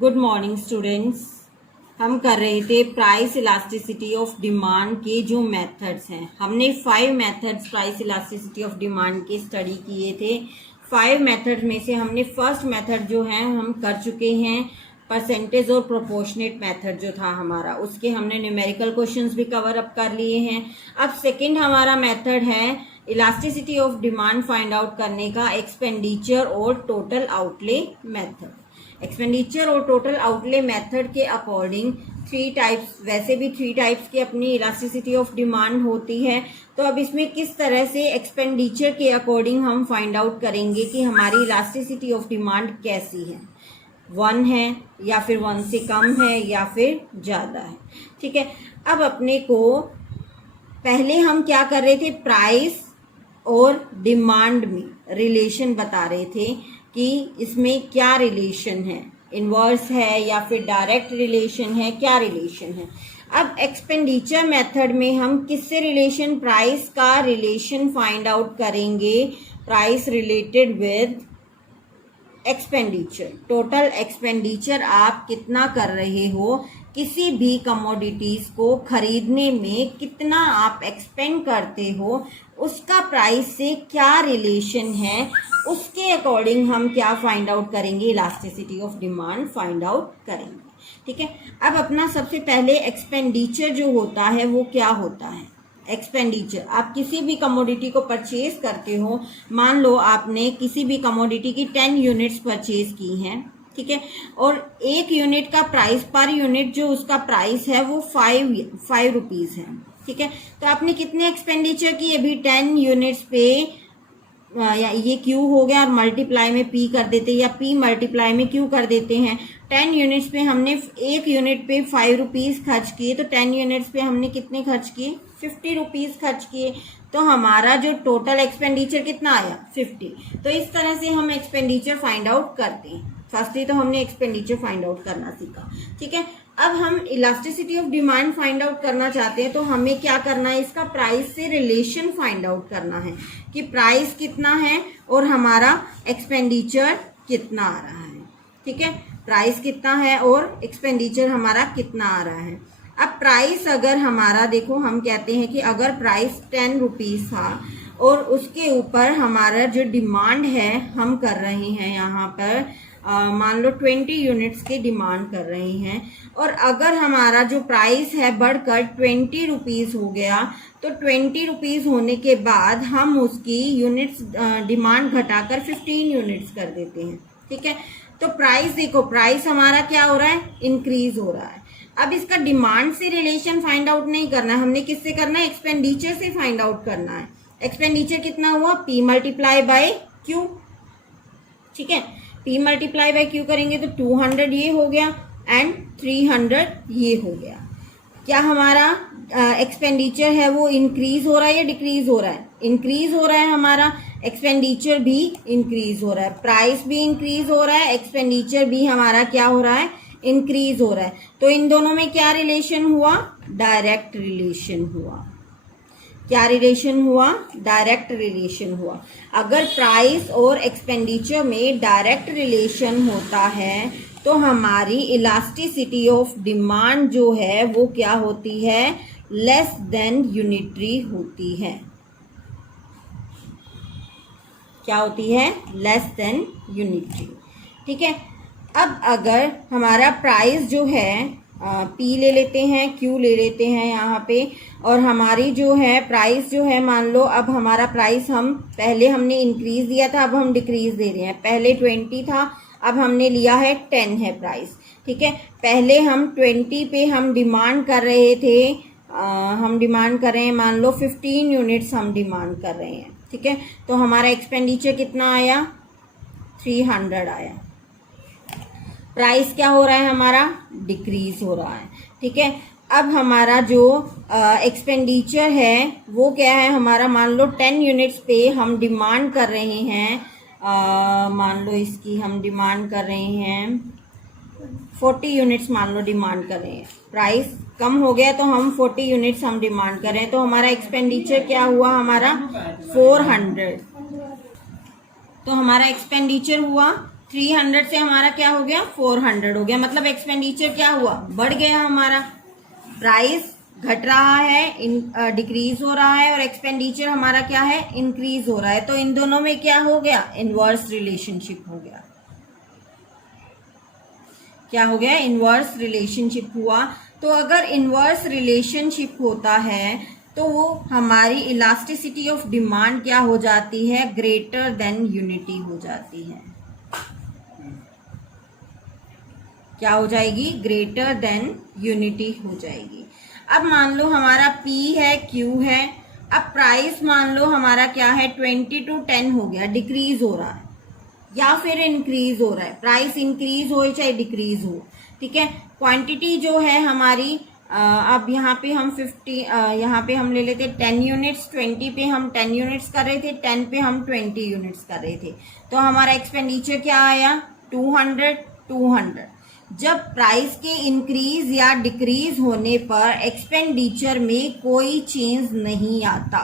Good morning students. हम कर रहे थे प्राइस इलास्टिसिटी ऑफ डिमांड के जो मेथड्स हैं। हमने 5 methods price elasticity of demand के स्टडी किए थे। 5 मेथड में से हमने फर्स्ट मेथड जो है हम कर चुके हैं, परसेंटेज और प्रोपोर्शनेट मेथड जो था हमारा, उसके हमने न्यूमेरिकल क्वेश्चंस भी कवर अप कर लिए हैं। अब सेकंड हमारा मेथड है elasticity of demand find out करने का, एक्सपेंडिचर और टोटल आउटले मेथड। एक्सपेंडिचर और टोटल आउटले मेथड के अकॉर्डिंग 3 टाइप्स, वैसे भी 3 टाइप्स की अपनी इलास्टिसिटी ऑफ डिमांड होती है। तो अब इसमें किस तरह से एक्सपेंडिचर के अकॉर्डिंग हम फाइंड आउट करेंगे कि हमारी इलास्टिसिटी ऑफ डिमांड कैसी है, 1 है या फिर 1 से कम है या फिर ज़्यादा है। ठीक है, अब अपने को पहले हम क्या कर रहे थे, प्राइस और डिमांड में रिलेशन बता रहे थे कि इसमें क्या रिलेशन है, इनवर्स है या फिर डायरेक्ट रिलेशन है, क्या रिलेशन है। अब एक्सपेंडिचर मेथड में हम किससे रिलेशन, प्राइस का रिलेशन फाइंड आउट करेंगे, price related with expenditure. Total expenditure आप कितना कर रहे हो, किसी भी कमोडिटीज को खरीदने में कितना आप एक्सपेंड करते हो, उसका प्राइस से क्या रिलेशन है, उसके अकॉर्डिंग हम क्या फाइंड आउट करेंगे, elasticity of demand find out करेंगे। ठीक है, अब अपना सबसे पहले एक्सपेंडिचर जो होता है वो क्या होता है। एक्सपेंडिचर, आप किसी भी कमोडिटी को परचेज करते हो, मान लो आपने किसी भी कमोडिटी की 10 यूनिट्स परचेज की हैं, ठीक है, और 1 यूनिट का प्राइस, पर यूनिट जो उसका प्राइस है वो 5 रुपीज़ है। ठीक है, तो आपने कितने एक्सपेंडिचर की, अभी 10 यूनिट्स पे, या ये क्यू हो गया और मल्टीप्लाई में पी कर देते हैं या पी मल्टीप्लाई में क्यू कर देते हैं। 10 यूनिट्स पे हमने 1 यूनिट पे 5 रुपीज़ खर्च किए, तो 10 यूनिट्स पे हमने कितने खर्च किए, 50 रुपीज़ खर्च किए। तो हमारा जो टोटल एक्सपेंडिचर कितना आया, 50। तो इस तरह से हम एक्सपेंडिचर फाइंड आउट करते हैं। फर्स्टली तो हमने एक्सपेंडिचर फाइंड आउट करना सीखा। ठीक है, अब हम elasticity of demand find out करना चाहते हैं, तो हमें क्या करना है, इसका प्राइस से रिलेशन फाइंड आउट करना है कि प्राइस कितना है और हमारा एक्सपेंडिचर कितना आ रहा है। ठीक है, प्राइस कितना है और एक्सपेंडिचर हमारा कितना आ रहा है। अब प्राइस अगर हमारा, देखो हम कहते हैं कि अगर प्राइस 10 रुपीज़ था और उसके ऊपर हमारा जो डिमांड है हम कर रहे हैं यहाँ पर, मान लो 20 यूनिट्स की डिमांड कर रहे हैं, और अगर हमारा जो प्राइस है बढ़कर 20 रुपीज़ हो गया, तो 20 रुपीज़ होने के बाद हम उसकी यूनिट्स डिमांड घटाकर 15 यूनिट्स कर देते हैं। ठीक है, तो प्राइस देखो, प्राइस हमारा क्या हो रहा है, इंक्रीज हो रहा है। अब इसका डिमांड से रिलेशन फाइंड आउट नहीं करना है, हमने किससे करना है, एक्सपेंडिचर से फाइंड आउट करना है। एक्सपेंडिचर कितना हुआ, P मल्टीप्लाई बाय Q। ठीक है, P मल्टीप्लाई बाय Q करेंगे तो 200 ये हो गया एंड 300 ये हो गया। क्या हमारा एक्सपेंडिचर है वो इंक्रीज हो रहा है या डिक्रीज हो रहा है, इंक्रीज हो रहा है। हमारा एक्सपेंडिचर भी इंक्रीज हो रहा है, प्राइस भी इंक्रीज हो रहा है, एक्सपेंडिचर भी हमारा क्या हो रहा है, इंक्रीज हो रहा है। तो इन दोनों में क्या रिलेशन हुआ, डायरेक्ट रिलेशन हुआ। क्या रिलेशन हुआ, डायरेक्ट रिलेशन हुआ। अगर प्राइस और एक्सपेंडिचर में डायरेक्ट रिलेशन होता है तो हमारी इलास्टिसिटी ऑफ डिमांड जो है वो क्या होती है, लेस देन यूनिटरी होती है। क्या होती है, लेस देन यूनिटरी। ठीक है, अब अगर हमारा प्राइस जो है, P ले लेते हैं, Q ले लेते हैं यहाँ पे, और हमारी जो है प्राइस जो है, मान लो अब हमारा प्राइस, हम पहले हमने इंक्रीज दिया था, अब हम डिक्रीज दे रहे हैं। पहले 20 था, अब हमने लिया है 10 है प्राइस। ठीक है, पहले हम 20 पे हम डिमांड कर रहे थे, हम डिमांड कर रहे हैं, मान लो 15 यूनिट्स हम डिमांड कर रहे हैं। ठीक है, तो हमारा एक्सपेंडिचर कितना आया, 300 आया। प्राइस क्या हो रहा है, हमारा डिक्रीज हो रहा है। ठीक है, अब हमारा जो एक्सपेंडिचर है वो क्या है हमारा, मान लो 10 यूनिट्स पे हम डिमांड कर रहे हैं, मान लो इसकी हम डिमांड कर रहे हैं 40 यूनिट्स, मान लो डिमांड कर रहे हैं। प्राइस कम हो गया तो हम 40 यूनिट्स हम डिमांड कर रहे हैं, तो हमारा एक्सपेंडिचर क्या हुआ, हमारा 400। तो हमारा एक्सपेंडिचर हुआ 300 से हमारा क्या हो गया, 400 हो गया। मतलब एक्सपेंडिचर क्या हुआ, बढ़ गया हमारा। प्राइस घट रहा है, डिक्रीज हो रहा है, और एक्सपेंडिचर हमारा क्या है, इंक्रीज हो रहा है। तो इन दोनों में क्या हो गया, इनवर्स रिलेशनशिप हो गया। क्या हो गया, इनवर्स रिलेशनशिप हुआ। तो अगर इनवर्स रिलेशनशिप होता है तो वो हमारी इलास्टिसिटी ऑफ डिमांड क्या हो जाती है, ग्रेटर देन यूनिटी हो जाती है। क्या हो जाएगी, ग्रेटर देन यूनिटी हो जाएगी। अब मान लो हमारा P है, Q है। अब प्राइस मान लो हमारा क्या है, 20 to 10 हो गया, डिक्रीज हो रहा है या फिर इंक्रीज हो रहा है। प्राइस इंक्रीज हो चाहे डिक्रीज हो, ठीक है। क्वांटिटी जो है हमारी अब यहाँ पे हम 50, यहाँ पे हम ले लेते 10 यूनिट्स, 20 पे हम 10 यूनिट्स कर रहे थे, 10 पे हम 20 यूनिट्स कर रहे थे। तो हमारा एक्सपेंडिचर क्या आया, 200। जब प्राइस के इंक्रीज या डिक्रीज होने पर एक्सपेंडिचर में कोई चेंज नहीं आता,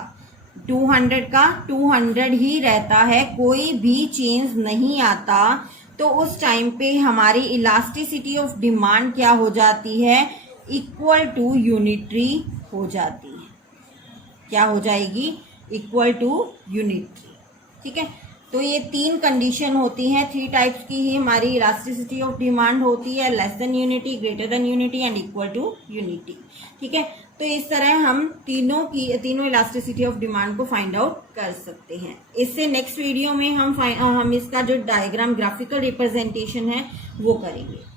200 का 200 ही रहता है, कोई भी चेंज नहीं आता, तो उस टाइम पे हमारी इलास्टिसिटी ऑफ डिमांड क्या हो जाती है, इक्वल टू यूनिटरी हो जाती है। क्या हो जाएगी, इक्वल टू यूनिटरी, ठीक है। तो ये 3 कंडीशन होती हैं, 3 टाइप्स की ही हमारी इलास्टिसिटी ऑफ डिमांड होती है, less than unity, greater than unity and equal to unity, ठीक है। तो इस तरह हम तीनों इलास्टिसिटी ऑफ डिमांड को फाइंड आउट कर सकते हैं। इससे नेक्स्ट वीडियो में हम इसका जो डायग्राम, ग्राफिकल रिप्रेजेंटेशन है वो करेंगे।